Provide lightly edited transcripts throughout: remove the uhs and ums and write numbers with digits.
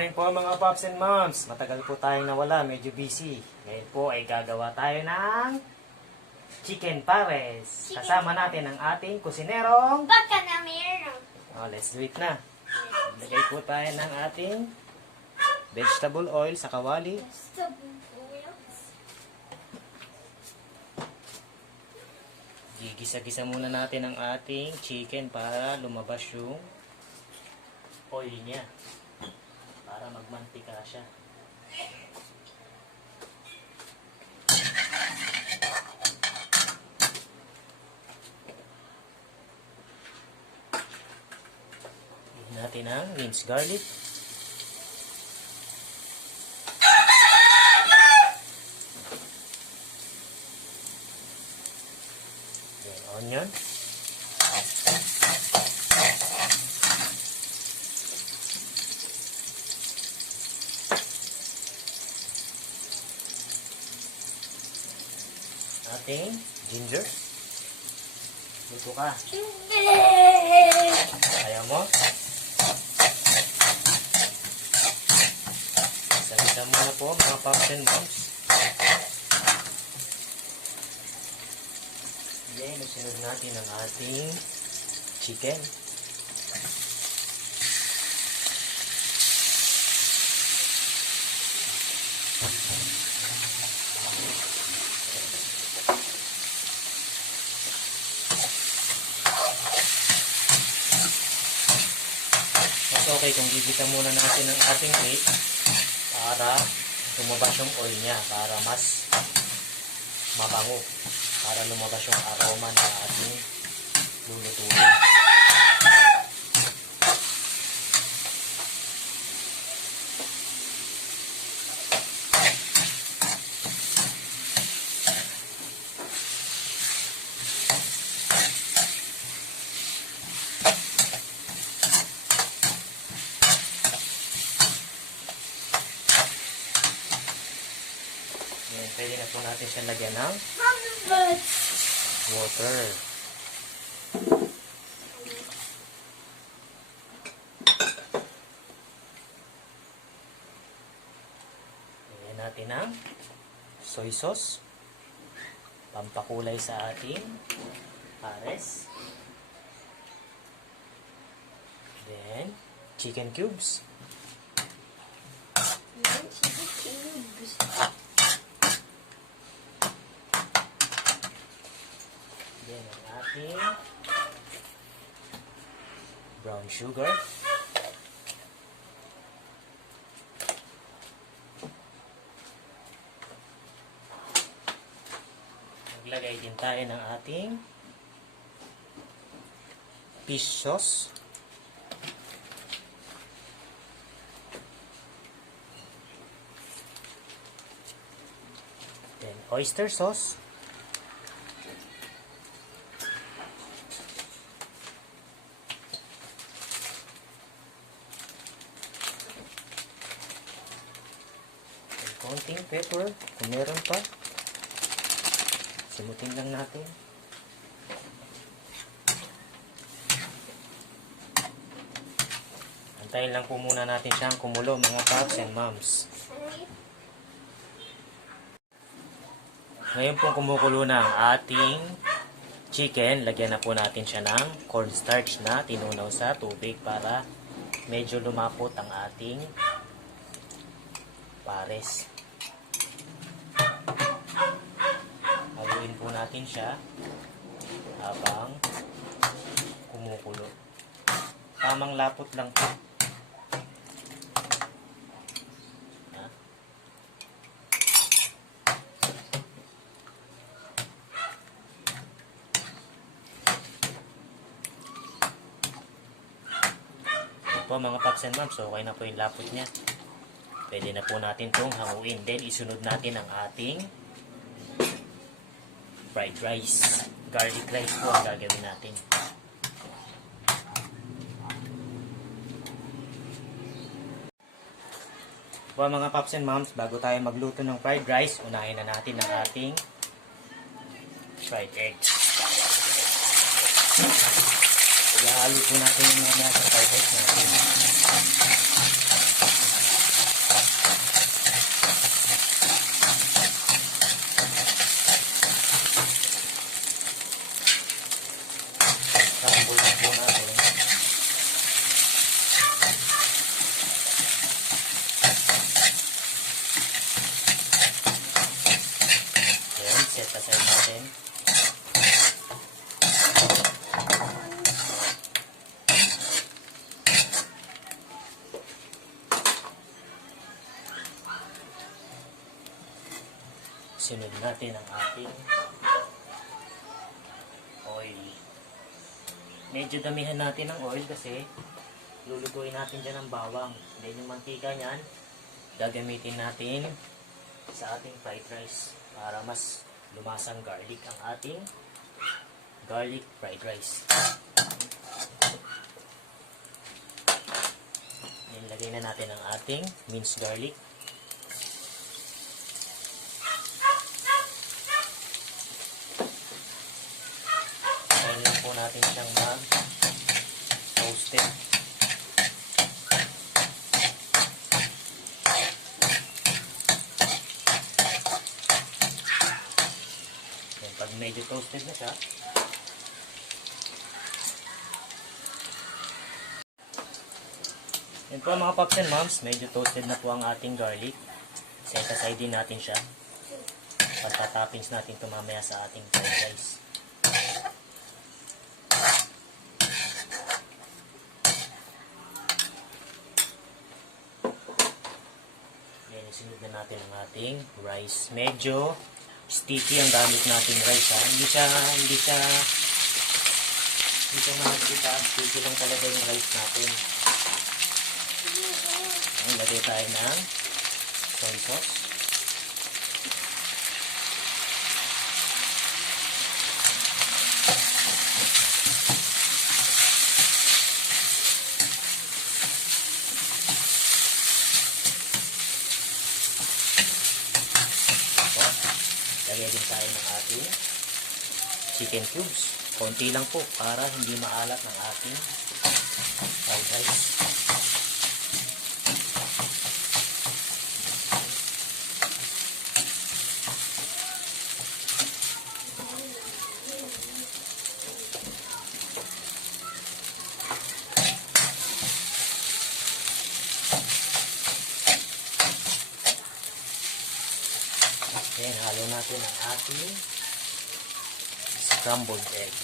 morning po mga Pops and Moms. Matagal po tayong nawala, medyo busy. Ngayon po ay gagawa tayo ng chicken pares. Kasama natin ang ating kusinerong Baka na meron. let's do it na. Lagay po tayo ng ating vegetable oil sa kawali. Gigisa-gisa muna natin ang ating chicken para lumabas yung oil niya. Para magmantika siya. Lagyan natin ang minced garlic. Then onion. Ating ginger. Luto ka. Ayaw mo? Isa-isa muna po mga Pops and Moms. Then, nasunod natin ang ating chicken. Mas okay kung gigisa muna natin ang ating meat para lumabas yung oil niya, para mas mabango, para lumabas yung aroma ng ating lulutuin. Ayan, pwede na po natin siya lagyan ng water. Lagyan natin ng soy sauce. Pampakulay sa ating pares. Then, chicken cubes. Then, ang ating brown sugar. Maglagay din tayo ng ating fish sauce. Then, oyster sauce. Konting pepper, kung meron pa. Simutin lang natin. Antayin lang po muna natin siyang kumulo, mga Pops and Moms. Ngayon pong kumukulo na ang ating chicken, lagyan na po natin siya ng cornstarch na tinunaw sa tubig para medyo lumapot ang ating pares. Haluin po natin siya habang kumukulo. Tamang lapot lang po. Po mga Pops and Moms, so okay na po yung lapot niya. Pwede na po natin itong hanguin. Then isunod natin ang ating fried rice. Garlic rice po ang gagawin natin. Po mga Pops and Moms, bago tayo magluto ng fried rice, unahin na natin ang ating fried eggs. Ihalo po natin yung mga sa fried rice natin. Scramble na po natin. Ayan, set aside natin. Sunod natin ang ating oil. Medyo damihan natin ng oil kasi lulutuin natin dyan ng bawang. Then yung mantika nyan, gagamitin natin sa ating fried rice para mas lumasang garlic ang ating garlic fried rice. Nilagay na natin ang ating minced garlic. Kailan po natin siyang mag-toasted. Yan, pag medyo toasted na siya, yan po mga paps and moms, medyo toasted na po ang ating garlic. Set aside din natin siya. Pagka-toppings natin ito mamaya sa ating fried rice. Yan, isunod na natin ang ating rice. Medyo sticky ang gamit nating rice, ha. Hindi siya mahagpita. Sticky lang talaga yung rice natin. Lagay tayo ng soy sauce. Lagay din tayo ng ating chicken cubes. Konti lang po para hindi maalat ng ating fried rice. Then, halo natin ang ating scrambled egg.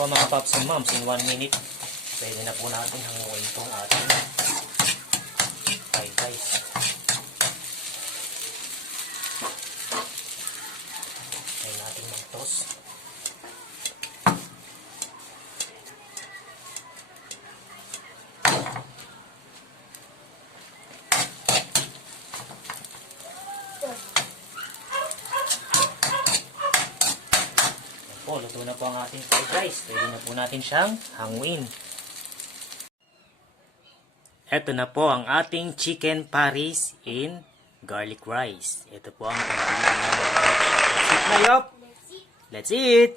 Po mga paps and moms, in 1 minute pwede na po natin hanguin itong ating fried rice. Try natin mag-toast. Luto na po ang ating fried rice. Pwede na po natin siyang hanguin. Ito na po ang ating chicken paris in garlic rice. Ito po ang pagkain natin. Let's eat! Let's eat!